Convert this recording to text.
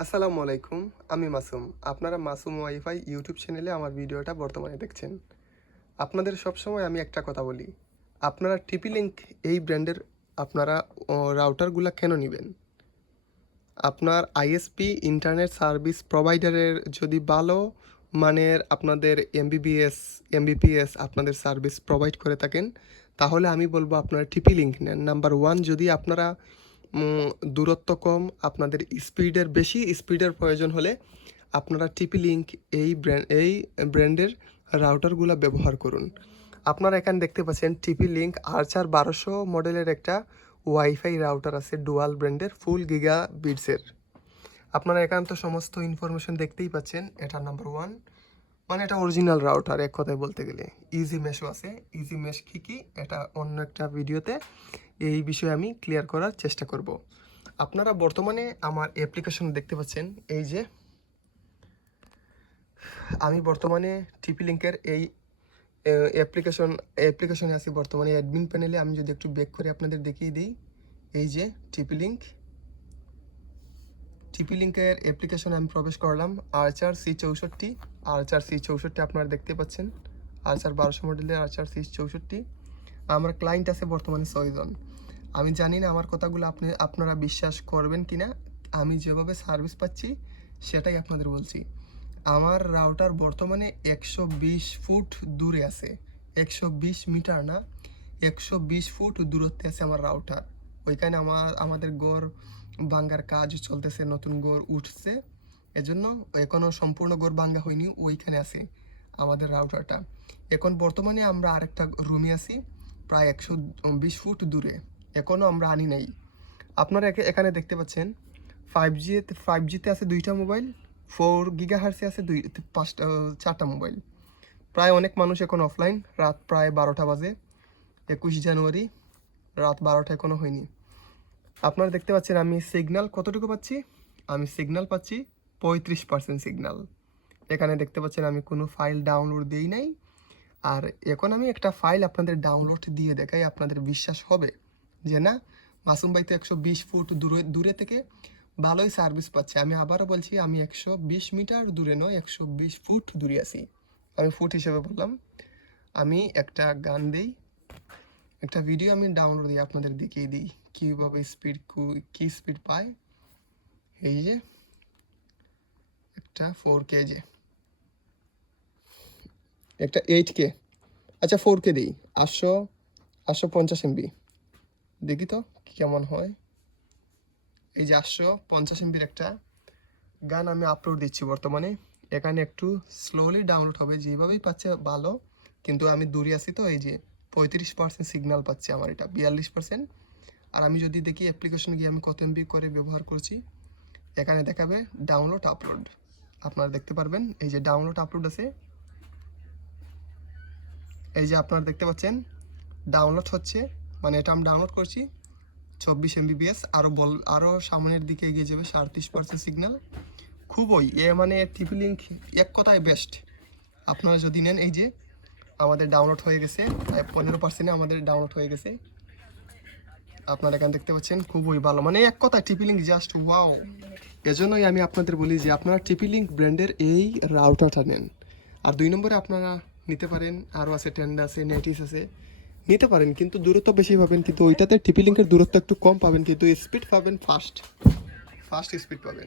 আসসালামু আলাইকুম, আমি মাসুম। আপনারা মাসুম ওয়াইফাই ইউটিউব চ্যানেলে আমার ভিডিওটা বর্তমানে দেখছেন। আপনাদের সবসময় আমি একটা কথা বলি, আপনারা টিপি লিঙ্ক এই ব্র্যান্ডের আপনারা রাউটারগুলো কেন নেবেন? আপনার আইএসপি ইন্টারনেট সার্ভিস প্রোভাইডারের যদি ভালো মানের আপনাদের এমবিবিএস এমবিপিএস আপনাদের সার্ভিস প্রোভাইড করে থাকেন, তাহলে আমি বলব আপনারা টিপি লিঙ্ক নেন। নাম্বার ওয়ান যদি আপনারা দূরত্ব কম, আপনাদের স্পিডের বেশি, স্পিডের প্রয়োজন হলে আপনারা টিপি লিঙ্ক এই ব্র্যান্ড এই ব্র্যান্ডের রাউটারগুলো ব্যবহার করুন। আপনারা এখানে দেখতে পাচ্ছেন টিপি লিঙ্ক আর্চার বারোশো মডেলের একটা ওয়াইফাই রাউটার আছে ডুয়াল ব্র্যান্ডের ফুল গিগা বিডসের আপনারা এখানে তো সমস্ত ইনফরমেশন দেখতেই পাচ্ছেন, এটা নাম্বার ওয়ান মানে এটা অরিজিনাল রাউটার এক কথায় বলতে গেলে। ইজি মেশও আছে। ইজি মেশ কী কী? এটা অন্য একটা ভিডিওতে এই বিষয়ে আমি ক্লিয়ার করার চেষ্টা করব। আপনারা বর্তমানে আমার অ্যাপ্লিকেশন দেখতে পাচ্ছেন, এই যে আমি বর্তমানে টিপি লিঙ্কের এই অ্যাপ্লিকেশন অ্যাপ্লিকেশনে আছি বর্তমানে। অ্যাডমিন প্যানেলে আমি যদি একটু বেক করে আপনাদের দেখিয়ে দিই, এই যে টিপি লিঙ্ক টিপি লিঙ্কের অ্যাপ্লিকেশনে আমি প্রবেশ করলাম। আর্চার সি চৌষট্টি। আর্চার সি চৌষট্টি আপনারা দেখতে পাচ্ছেন। আর্চার বারোশো মডেলের আর্চার সি চৌষট্টি। আমার ক্লায়েন্ট আছে বর্তমানে ছয়জন। আমি জানি না আমার কথাগুলো আপনি, আপনারা বিশ্বাস করবেন কি না আমি যেভাবে সার্ভিস পাচ্ছি, সেটাই আপনাদের বলছি। আমার রাউটার বর্তমানে একশো বিশ ফুট দূরে আছে। একশো বিশ মিটার না, একশো বিশ ফুট দূরত্বে আছে আমার রাউটার ওইখানে আমার, আমাদের গড় ভাঙ্গার কাজ চলতেছে, নতুন গড় উঠছে। এজন্য এখনও সম্পূর্ণ গড় ভাঙ্গা হয়নি, ওইখানে আছে আমাদের রাউটারটা এখন বর্তমানে আমরা আরেকটা রুমে আছি, প্রায় একশো বিশ ফুট দূরে। এখনও আমরা আনি নাই। আপনারা একে- এখানে দেখতে পাচ্ছেন ফাইভ জি ফাইভ জিতে আছে দুইটা মোবাইল ফোর গিগা হার্সে আছে দুই, পাঁচটা, চারটা মোবাইল প্রায় অনেক মানুষ এখন অফলাইন রাত প্রায় বারোটা বাজে, একুশ জানুয়ারি, রাত বারোটা এখনও হয়নি। আপনারা দেখতে পাচ্ছেন আমি সিগন্যাল কতটুকু পাচ্ছি? আমি সিগন্যাল পাচ্ছি পঁয়ত্রিশ পার্সেন্ট সিগন্যাল এখানে দেখতে পাচ্ছেন আমি কোনো ফাইল ডাউনলোড দিই নাই। আর এখন আমি একটা ফাইল আপনাদের ডাউনলোড দিয়ে দেখাই, আপনাদের বিশ্বাস হবে যে না, মাসুম ভাই তো একশো বিশ ফুট দূরে দূরে থেকে ভালোই সার্ভিস পাচ্ছে। আমি আবারও বলছি, আমি একশো বিশ মিটার দূরে নয়, একশো বিশ ফুট দূরে আছি। আমি ফুট হিসেবে বললাম, আমি একটা গান দিই একটা ভিডিও আমি ডাউনলোড দিই আপনাদের দেখিয়ে দিই, কীভাবে স্পিড কী স্পিড পায়। এই যে, একটা ফোর কে যে। একটা এইট কে আচ্ছা ফোর কে দিই। আটশো আটশো পঞ্চাশ এমবি দেখি তো কেমন হয়। এই যে আটশো পঞ্চাশ এমবির একটা গান আমি আপলোড দিচ্ছি বর্তমানে। এখানে একটু স্লোলি ডাউনলোড হবে, যেভাবেই পাচ্ছে ভালো। কিন্তু আমি দূরে আছি তো, এই যে পঁয়ত্রিশ পার্সেন্ট সিগনাল পাচ্ছে আমার এটা, বিয়াল্লিশ পার্সেন্ট আর আমি যদি দেখি অ্যাপ্লিকেশন গিয়ে আমি কত এমবি করে ব্যবহার করছি, এখানে দেখাবে ডাউনলোড আপলোড আপনারা দেখতে পারবেন, এই যে ডাউনলোড আপলোড আছে। এই যে আপনারা দেখতে পাচ্ছেন ডাউনলোড হচ্ছে মানে এটা আমি ডাউনলোড করছি, চব্বিশ এমবিবিএস আরও বল আরও সামনের দিকে এগিয়ে যাবে সাড়ত্রিশ পার্সেন্ট সিগন্যাল খুবই, এ মানে টিপি লিঙ্ক এক কথায় বেস্ট আপনারা যদি নেন, এই যে আমাদের ডাউনলোড হয়ে গেছে। প্রায় পনেরো পার্সেন্টে আমাদের ডাউনলোড হয়ে গেছে। আপনারা এখানে দেখতে পাচ্ছেন, খুবই ভালো। মানে এক কথা টিপি লিঙ্ক জাস্ট ওয়াও এজন্যই আমি আপনাদের বলি যে, আপনারা টিপি লিঙ্ক ব্র্যান্ডের এই রাউটারটা নেন। আর দুই নম্বরে আপনারা নিতে পারেন, আরও আছে টেন্ডা আছে নেটিস আছে। নিতে পারেন, কিন্তু দূরত্ব বেশি পাবেন, কিন্তু ওইটাতে টিপি লিঙ্কের দূরত্ব একটু কম পাবেন, কিন্তু স্পিড পাবেন ফাস্ট ফাস্ট স্পিড পাবেন।